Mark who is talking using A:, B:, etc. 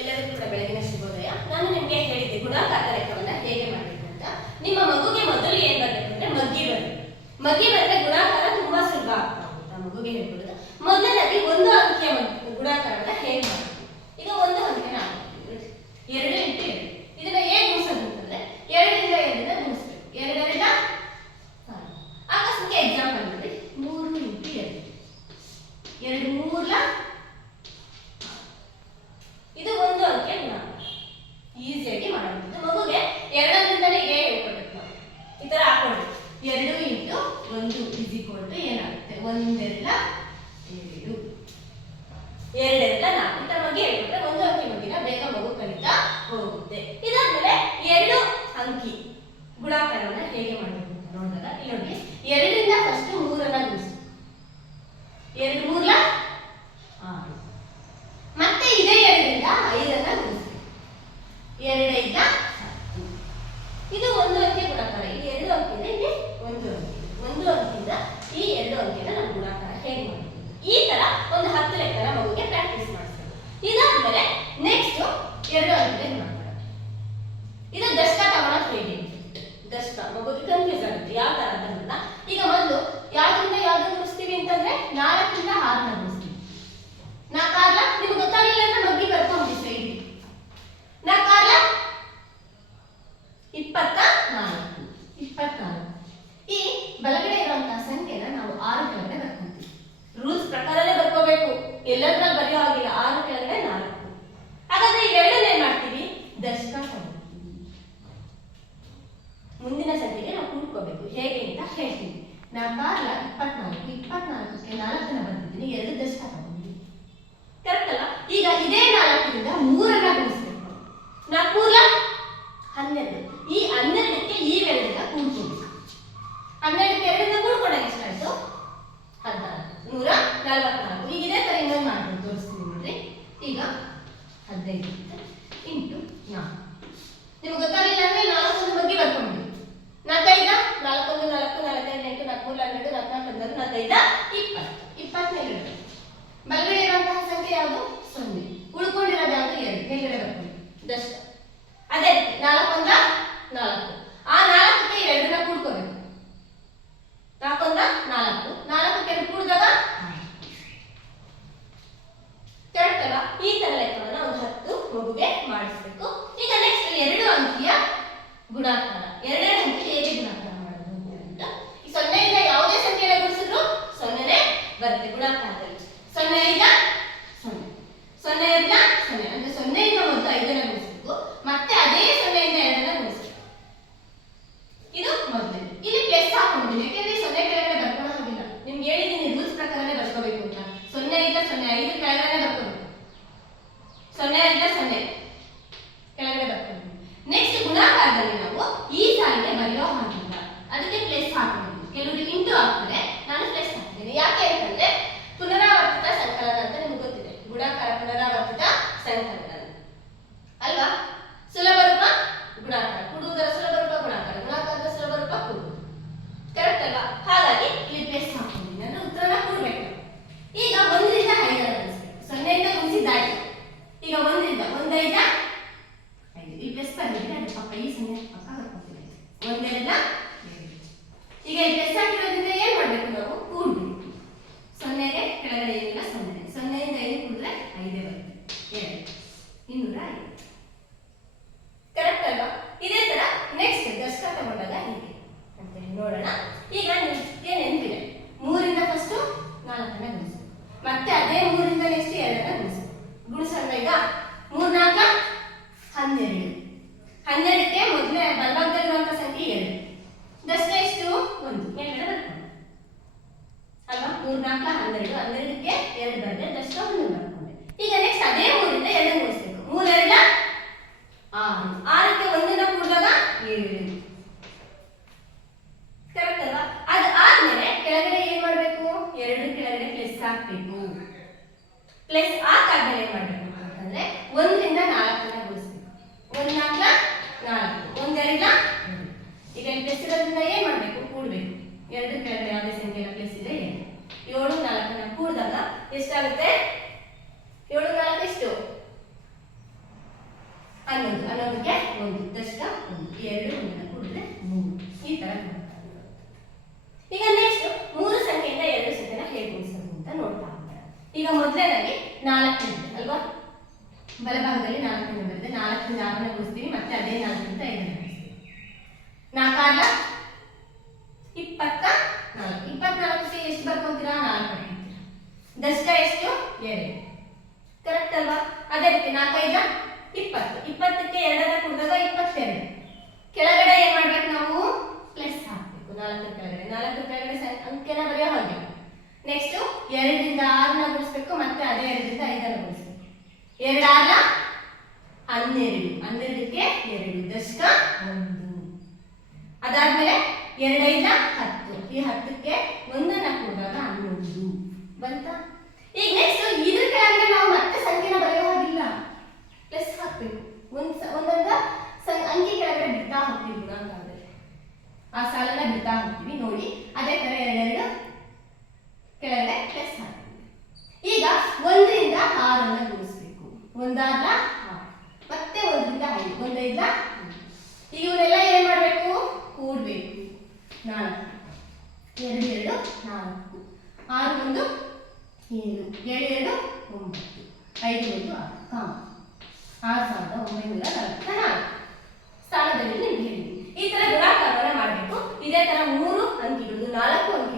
A: ಎಲ್ಲರಿಗೂ ಕೂಡ ಬೆಳಗಿನ ಶುಭೋದಯ. ನಾನು ನಿಮಗೆ ಹೇಳಿದ್ದೆ ಗುಣಾಕಾರ ಲೆಕ್ಕವನ್ನ ಹೇಗೆ ಮಾಡಬೇಕು ಅಂತ. ನಿಮ್ಮ ಮಗುಗೆ ಮೊದಲು ಏನ್ ಬರ್ಬೇಕು ಅಂದ್ರೆ ಮಗ್ಗಿ ಬರಬೇಕು. ಮಗ್ಗಿ ಬಂದ್ರೆ ಗುಣಾಕಾರ ತುಂಬಾ ಸುಲಭ ಆಗ್ತಾ ಹೋಗುತ್ತೆ ಮಗುಗೆ ಹೇಳ್ಕೊಡೋದು. ಮೊದಲನೇದಾಗಿ ಒಂದು ಅಂಕಿಯ ಗುಣಾಕಾರವನ್ನ ಹೇಗೆ ಮಾಡಬೇಕು? ಈಗ ಒಂದು ಅಂಕಿನ. ಎರಡು ಇಂಟು ಎರಡು. ಇದನ್ನ ಹೇಗೆ ಗುಣಿಸೋದು ಅಂತಂದ್ರೆ ಎರಡರಿಂದ ಎರಡರಿಂದ ಗುಣಿಸ್ಬೇಕು. ಎರಡರಿಂದ ಆರು. ಅಕಸ್ಮಾತ್ ಎಕ್ಸಾಂಪಲ್ ನೋಡಿ ಮೂರು ಇಂಟು ಎರಡು. ಎರಡು ಮೂರ್ಲ ಇದು ಒಂದು ಅಂಕೆ ಗುಣಾಕಾರ ಈಸಿಯಾಗಿ ಮಾಡುವಂಥದ್ದು ಮಗುಗೆ ಎರಡರಿಂದಲೇ ಹೀಗೆ ಹೇಳ್ಕೊಡ್ಬೇಕು ನಾವು ಈ ತರ ಹಾಕೊಳ್ಬೇಕು ಎರಡು ಇಂಟು ಒಂದು ಇಸ್ ಈಕ್ವಲ್ ಟು ಏನಾಗುತ್ತೆ ಒಂದೆರಡ ಎರಡು ಎರಡೆರಡ ನಾಲ್ಕು. ತರ ಬಗ್ಗೆ ಹೇಳ್ಬಿಟ್ರೆ ಒಂದು ಅಂಕಿ ಬೇಗ ಮಗು ಕಲಿತಾ ಹೋಗುತ್ತೆ. ಇದಾದ್ಮೇಲೆ ಎರಡು ಅಂಕಿ. ಗುಣಾಕಾರವನ್ನ ಹೇಗೆ ಮಾಡಬೇಕು ನೋಡೋಣ ಇಲ್ಲಿ ನೋಡಿ ಎರಡರಿಂದ ಫಸ್ಟ್ ಮೂರನ್ನ ಗುಣಿಸಿ ಎರಡು ಮೂರ್ಲ ಆರು ಮತ್ತೆ ಇದೇ ಎರಡರಿಂದ ಐದನ್ನ ಗುಣಿಸ್ಬೇಕು ಎರಡೈದ ಹತ್ತು ಇದು ಒಂದು ಅಂಕೆ ಗುಣಾಕಾರ ಇಲ್ಲಿ ಎರಡು ಅಂಕೆ ಇದೆ ಇಲ್ಲಿ ಒಂದು ಅಂಕೆ ಇದೆ. ಒಂದು ಅಂಕಿಂದ ಈ ಎರಡು ಅಂಕೆನ ನಾವು ಗುಣಾಕಾರ ಹೇಗೆ ಮಾಡಬೇಕು ಈ ತರ ಒಂದು ಹತ್ತು ಲೆಕ್ಕನ ಮಗುಗೆ ಪ್ರಾಕ್ಟೀಸ್ ಮಾಡಿಸ್ಬೇಕು ಇದಾದ್ಮೇಲೆ ನೆಕ್ಸ್ಟ್ ಎರಡು ಅಂಕೆದ ಗುಣಾಕಾರ ಇದು ದಶಕ ತಗೊಳ ಹೇಗೆ ಮಗುಗೆ ಕನ್ಫ್ಯೂಸ್ ಆಗುತ್ತೆ ಯಾವ ತರ ಅಂತ ಈಗ ಮೊದಲು ಯಾವ್ದ್ರಿಂದ ಯಾವ್ದು ಮುಗಿಸ್ತೀವಿ ಅಂತಂದ್ರೆ ನಾಲ್ಕರಿಂದ ಆರನ್ನ ಮುಗಿಸ್ತೀವಿ ನಾ ಕಾರ್ಲ, ನಿಮ್ಗೆ ಗೊತ್ತಾಗಲಿಲ್ಲ ಅಂದ್ರೆ ಮಗ್ಗಿ ಬರ್ಕೊಂಬಿಡಿ ಸೈಡ್. ಕಾರ್ಲ, ಇಪ್ಪತ್ತ ನಾಲ್ಕು. ಇಪ್ಪತ್ನಾಲ್ಕು ಈ ಬಲಗಡೆ ಇರುವಂತಹ ಸಂಖ್ಯೆನ ನಾವು ಆರು ಕೆಳಗಡೆ ಬರ್ಕೊಂತೀವಿ. ರೂಲ್ಸ್ ಪ್ರಕಾರನೇ ಬರ್ಕೋಬೇಕು. ಎಲ್ಲದ್ರಲ್ಲಿ ಬರೆಯೋ ಆಗಿಲ್ಲ ಆರು ಕೆಳಗಡೆ ನಾಲ್ಕು ಹಾಗಾದ್ರೆ ಈ ಎರಡನ್ನ ಏನ್ ಮಾಡ್ತೀವಿ ದಶಕ ತಗೊಳ್ತೀವಿ ಮುಂದಿನ ಸಂಖ್ಯೆಗೆ ನಾವು ಕೂಡ್ಕೋಬೇಕು ಹೇಗೆ ಅಂತ ಹೇಳ್ತೀನಿ ನಾಲ್ಕಾರ್ಲ ಇಪ್ಪತ್ನಾಲ್ಕು ಇಪ್ಪತ್ನಾಲ್ಕಕ್ಕೆ ನಾಲ್ಕನ್ನ ಬಂದಿದ್ದೀನಿ ಎರಡು ದಶಕ ತಗೊಂಡಿದ್ದೀನಿ ಕರೆಕ್ಟ್ ಅಲ್ಲ ಈಗ ಇದೇ ನಾಲ್ಕರಿಂದ ಮೂರನ್ನ ಗುಣಿಸ್ಬೇಕು ನಾಲ್ಕು ಮೂರ್ಲ ಹನ್ನೆರಡು ಈ ಹನ್ನೆರಡಕ್ಕೆ ಈ ಎರಡನ್ನ ಕೂಡ್ಕೋಬೇಕು ಹನ್ನೆರಡಕ್ಕೆ ಎರಡನ್ನ ಕೂಡ್ಕೊಂಡಾಗ ಎಷ್ಟಾಯ್ತು ಹದಿನಾಲ್ಕು ನೂರ ನಲವತ್ನಾಲ್ಕು ಈಗ ಇದೇ ತರ ಇನ್ನೊಂದು ಮಾಡ್ಬೋದು ತೋರಿಸ್ತೀನಿ ನೋಡ್ರಿ ಈಗ ಹದಿನೈದು. ಇಂಟು ನಾಲ್ಕು ನಿಮ್ಗೆ ಗೊತ್ತಾಗಲಿಲ್ಲ ಅಂದ್ರೆ ನಾಲ್ಕೊಂದು ಬಗ್ಗೆ ಬರ್ಕೊಂಡು ನಾಲ್ಕೈದ? ನಾಲ್ಕೊಂದು, ನಾಲ್ಕು, ನಾಲ್ಕೈದು, ಎಂಟು ನಾಲ್ಕು ಹನ್ನೆರಡು ನಾಲ್ಕು ಹದಿನಾರು, ನಾಲ್ಕೈದ, ಇಪ್ಪತ್ತು. ಇಪ್ಪತ್ತೆರಡು ಬಲಗಡೆ ಇರುವಂತಹ ಸಂಖ್ಯೆ ಯಾವುದು? ಸೊನ್ನೆ. ಉಳ್ಕೊಂಡಿರೋದು ಯಾವುದು? ಎರಡು. ಮೇಲ್ಗಡೆ ಬರ್ಕೊಂಡು ದಶ ಅದೇ ರೀತಿ ನಾಲ್ಕೊಂದ ನಾಲ್ಕು ಆ ನಾಲ್ಕಕ್ಕೆ ಎರಡನ್ನ ಕೂಡ್ಕೋಬೇಕು ನಾಲ್ಕೊಂದ ನಾಲ್ಕು ನಾಲ್ಕಕ್ಕೆ ಎರಡು ಕೂಡಿದಾಗ ಕರೆಕ್ಟ್ ಅಲ್ಲ ಈ ತರ ಲೆಕ್ಕವನ್ನ ಒಂದು ಹತ್ತು ಮಗುಗೆ ಮಾಡಿಸ್ಬೇಕು ಈಗ ನೆಕ್ಸ್ಟ್ ಎರಡು ಅಂಕಿಯ ಗುಣಾಕಾರ ಎರಡೆರಡು ಅಂಕಿ ಹೇಗೆ ಗುಣಾಕಾರ ಮಾಡೋದು ಅಂತ ಈ ಸೊನ್ನೆಯಿಂದ ಯಾವುದೇ ಸಂಖ್ಯೆನ ಗುಣಿಸಿದ್ರು ಸೊನ್ನೆನೇ ಬರುತ್ತೆ ಗುಣಾಕಾರದಲ್ಲಿ ಸೊನ್ನೆ ಐದ ಸೊನ್ನೆ ಸೊನ್ನೆ ಐದ ಸೊನ್ನೆ ಅಂದ್ರೆ ಸೊನ್ನೆಯಿಂದ ಮೊದಲು ಐದನ್ನ ಗುಣಿಸ್ಬೇಕು ಮತ್ತೆ ಅದೇ ಸೊನ್ನೆಯಿಂದ ಎರಡನ್ನ ಗುಣಿಸ್ಬೇಕು ಇದು ಮೊದಲನೇ ಇಲ್ಲಿ ಪ್ಲಸ್ ಹಾಕೊಂಡಿದ್ದೀನಿ ಯಾಕೆಂದ್ರೆ ಸೊನ್ನೆ ಕೆಳಗಡೆ ಬರ್ಕೊಳ್ಳೋ ಹಾಗಿಲ್ಲ ನಿಮ್ಗೆ ಹೇಳಿದ್ದೀನಿ ರೂಲ್ಸ್ ಪ್ರಕಾರನೇ ಬರ್ಕೋಬೇಕು ಅಂತ ಸೊನ್ನೆ ಐದ ಸೊನ್ನೆ ಐದು ಕೆಳಗಡೆ ಬರ್ಕೋಬೇಕು ಸೊನ್ನೆ ಐದ ಸೊನ್ನೆ ಕೆಳಗಡೆ ಬರ್ಕೊಂಡು ನೆಕ್ಸ್ಟ್ ಗುಣಾಕಾರದಲ್ಲಿ ನಾವು ಈ ಸಾಲಿಗೆ ಬರೆಯೋ ಹಾಗಿಲ್ಲ ಅದಕ್ಕೆ ಪ್ಲಸ್ ಹಾಕೊಂಡಿದ್ದೀನಿ ಕೆಲವರು ಇಂಟು ಹಾಕ್ತಾರೆ ನಾನು ಪ್ಲಸ್ ಹಾಕ್ತೀನಿ ಯಾಕೆ ಅಂತಂದ್ರೆ ಪುನರಾವರ್ತಿತ ಸಂಕಲನ ಅಂತ ನಿಮ್ಗೆ ಗೊತ್ತಿದೆ. ಗುಣಾಕಾರ ಪುನರಾವರ್ತಿತ ಸಂಕಲನ. ಅಲ್ವಾ ಸುಲಭ ರೂಪ ಗುಣಾಕಾರ ಕೂಡುವುದರ ಸುಲಭ ರೂಪ ಗುಣಾಕಾರ ಗುಣಾಕಾರದ ಸುಲಭ ರೂಪ ಕೂಡುವುದು ಕರೆಕ್ಟ್ ಅಲ್ವಾ ಹಾಗಾಗಿ ಇಲ್ಲಿ ಪ್ಲಸ್ ಹಾಕೊಂಡಿದ್ದೀನಿ ಅಂದ್ರೆ ಉತ್ತರನ ಕೂಡಬೇಕು ಈಗ ಒಂದರಿಂದ ಐದರ ಗುಣಿಸ್ಬೇಕು ಸೊನ್ನೆಯಿಂದ ಗುಣಿಸಿದ್ದಾಯ್ತು ಈಗ ಒಂದರಿಂದ ಒಂದೈದ ಐದು ಈ ಪ್ಲಸ್ ಬಂದಿದ್ರೆ ಅದು ಪಕ್ಕ ಈ ಸೊನ್ನೆ ಪಕ್ಕ ಬರ್ಕೊತೀನಿ ಒಂದೆರಡ ಎರಡು. ಈಗ ಈ ಪ್ಲಸ್ ಹಾಕಿರೋದ್ರಿಂದ ಏನ್ ಮಾಡ್ಬೇಕು ನಾವು ಕೂಡ್ಬೇಕು ಸೊನ್ನೆಗೆ ಕೆಳಗಡೆ ಏನಿಲ್ಲ ಸೊನ್ನೆ ಸೊನ್ನೆಯಿಂದ ಐದು ಕೂಡಿದ್ರೆ ಐದೇ ಬರುತ್ತೆ ಎರಡು ಇನ್ನೂರ ಐದು ಕರೆಕ್ಟ್ ಅಲ್ವಾ? ಇದೇ ತರ ನೆಕ್ಸ್ಟ್ ದಶಕ ತಗೊಂಡಾಗ ಹೀಗೆ ಅಂತೇಳಿ ನೋಡೋಣ. ಈಗ ನಿಮ್ಗೆ ನೆನಪಿದೆ ಮೂರಿಂದ ಫಸ್ಟ್ ನಾಲ್ಕನ್ನ ಗುಣಿಸು. ಮತ್ತೆ ಅದೇ ಮೂರಿಂದ ನೆಕ್ಸ್ಟ್ ಎರಡನ್ನ ಗುಣಿಸು. ಈಗ. ಮೂರ್ನಾಲ್ಕ, ಹನ್ನೆರಡು. ಹನ್ನೆರಡಕ್ಕೆ ಮೊದಲೇ ಬಲಭಾಗದಲ್ಲಿರುವಂತ ಸಂಖ್ಯೆ ಎರಡು. ದಶಕ ಎಷ್ಟು? ಒಂದು. ಎರಡು ಅಲ್ವಾ? ಮೂರ್ನಾಲ್ಕ, ಹನ್ನೆರಡು. ಹನ್ನೆರಡಕ್ಕೆ ಎರಡು ಬಂದ್ರೆ ದಶಕ ಒಂದು ಬರ್ಕೊಂಡೆ ಈಗ ನೆಕ್ಸ್ಟ್ ಅದೇ ಮೂರಿಂದ ಎರಡು ಗುಣಿಸ್ಬೇಕು ಮೂರೆರಡ ಆರು ಆರಕ್ಕೆ ಒಂದನ್ನ ಕೂಡಿದಾಗ ಏಳು ಕರೆಕ್ಟ್ ಅಲ್ವಾ ಅದು ಆದ್ಮೇಲೆ ಕೆಳಗಡೆ ಏನ್ ಮಾಡ್ಬೇಕು ಎರಡು ಕೆಳಗಡೆ ಪ್ಲಸ್ ಹಾಕ್ಬೇಕು ಪ್ಲಸ್ ಹಾಕಾದ್ಮೇಲೆ ಏನ್ ಮಾಡಬೇಕು ಅಂತಂದ್ರೆ ಒಂದರಿಂದ ನಾಲ್ಕನ್ನ ಗುಣಿಸ್ಬೇಕು ಒಂದ್ ನಾಲ್ಕ ನಾಲ್ಕು ಒಂದೆರಡ ಎರಡು. ಈಗ ಪ್ಲಸ್ ಇರೋದ್ರಿಂದ ಏನ್ ಮಾಡ್ಬೇಕು ಕೂಡ್ಬೇಕು ಎರಡು ಕೆಳಗಡೆ ಯಾವುದೇ ಸಂಖ್ಯೆ ಪ್ಲಸ್ ಇದೆ ಎರಡು ಏಳು ನಾಲ್ಕನ್ನ ಕೂಡಿದಾಗ ಒಂದು ದಶಕ ಒಂದು ಈ ಎರಡು ಒಂದನ್ನು ಕೂಡಿದ್ರೆ ಮೂರು ಈ ತರ ಗುಣಾಕಾರ ಬರುತ್ತೆ. ಈಗ ನೆಕ್ಸ್ಟ್ ಮೂರು ಸಂಖ್ಯೆಯಿಂದ ಎರಡು ಸಂಖ್ಯೆನ ಹೇಗೆ ಗುಣಿಸೋದು ಅಂತ ನೋಡ್ತಾ ಹೋಗೋಣ ಈಗ ಮೊದಲನೇದಾಗಿ ನಾಲ್ಕು ಇದೆ ಅಲ್ವಾ ಬಲಭಾಗದಲ್ಲಿ ನಾಲ್ಕನ್ನು ಬರುತ್ತೆ ನಾಲ್ಕರಿಂದ ಆರನ್ನ ಗುಣಿಸ್ತೀವಿ ಮತ್ತೆ ಅದೇ ನಾಲ್ಕರಿಂದ ಐದನ್ನು ಗುಣಿಸ್ತೀವಿ ನಾಲ್ಕಾಲ ಇಪ್ಪತ್ತ ನಾಲ್ಕು. ಇಪ್ಪತ್ನಾಲ್ಕಕ್ಕೆ ಎಷ್ಟು ಬರ್ಕೊಂತೀರಾ? ನಾಲ್ಕು ದಶಕ ಎಷ್ಟು? ಎರಡು. ಕರೆಕ್ಟ್ ಅಲ್ವಾ? ಅದೇ ರೀತಿ ನಾಲ್ಕೈದ ಇಪ್ಪತ್ತು. ಇಪ್ಪತ್ತಕ್ಕೆ ಎರಡರ ಕುಡಿದಾಗ ಇಪ್ಪತ್ತೆರಡು. ಕೆಳಗಡೆ ಏನ್ ಮಾಡ್ಬೇಕು ನಾವು? ಪ್ಲಸ್ ಹಾಕ್ಬೇಕು. ನಾಲ್ಕು ಕೆಳಗಡೆ. ನಾಲ್ಕು ಕೆಳಗಡೆ ಅಂಕೆನ ಬರೆಯೋ ಹಾಗೆ. ನೆಕ್ಸ್ಟ್ ಎರಡರಿಂದ ಆರನ್ನ ಗುಣಿಸ್ಬೇಕು, ಮತ್ತೆ ಅದೇ ಎರಡರಿಂದ ಐದನ್ನ ಗುಣಿಸ್ಬೇಕು. ಎರಡು ಆರ ಹನ್ನೆರಡು ಹನ್ನೆರಡಕ್ಕೆ ಎರಡು ದಶಕ ಒಂದು ಅದಾದ್ಮೇಲೆ ಎರಡೈದ ಹತ್ತು ಈ ಹತ್ತಕ್ಕೆ ಒಂದನ್ನ ಕೂಡಿದಾಗ ಹನ್ನೊಂದು ಬಂತ ಈಗ ನೆಕ್ಸ್ಟ್ ಇದ್ರ ಕೆಳಗಡೆ ನಾವು ಮತ್ತೆ ಸಂಖ್ಯೆನ ಬರೆಯೋ ಹಾಗಿಲ್ಲ ಪ್ಲಸ್ ಹಾಕ್ಬೇಕು ಒಂದ್ ಸ- ಒಂದೊಂದ ಸಂ- ಅಂಕಿ ಕೆಳಗಡೆ ಬಿಡ್ತಾ ಹೋಗ್ತೀವಿ ಗುಣಾಂಕದಲ್ಲಿ ಆ ಸಾಲನ್ನ ಬಿಡ್ತಾ ಹೋಗ್ತೀವಿ ನೋಡಿ ಅದೇ ತರ ಎರಡೆರಡು ಕೆಳಗಡೆ ಪ್ಲಸ್ ಹಾಕ್ತೀವಿ ಈಗ ಒಂದರಿಂದ ಆರನ್ನ ಗುಣಿಸ್ಬೇಕು. ಒಂದಾದ್ಲ ಆರು. ಮತ್ತೆ ಒಂದರಿಂದ ಐದು. ಒಂದೈದ ಇವರೆಲ್ಲ ಏನ್ ಮಾಡ್ಬೇಕು? ಕೂಡ್ಬೇಕು. ನಾಲ್ಕು. ಎರಡು ಎರಡು, ನಾಲ್ಕು. ಆರು, ಒಂದು, ಏಳು. ಏಳು ಎರಡು, ಒಂಬತ್ತು. ಐದು, ಒಂದು, ಆರು. ಕಾಮ. ಆರು ಸಾವಿರದ ಒಂಬೈನೂರ ನಲವತ್ತ ನಾಲ್ಕು. ಸ್ಥಾನದಲ್ಲಿ ನಿಮ್ಗೆ ಹೇಳಿದ್ದೀನಿ. ಈ ತರ ಗುಣಾಕಾರವನ್ನ ಮಾಡಬೇಕು. ಇದೇ ತರ ಮೂರು ಅಂಕಿಗಳು ನಾಲ್ಕು ಅಂಕಿಗಳದ್ದು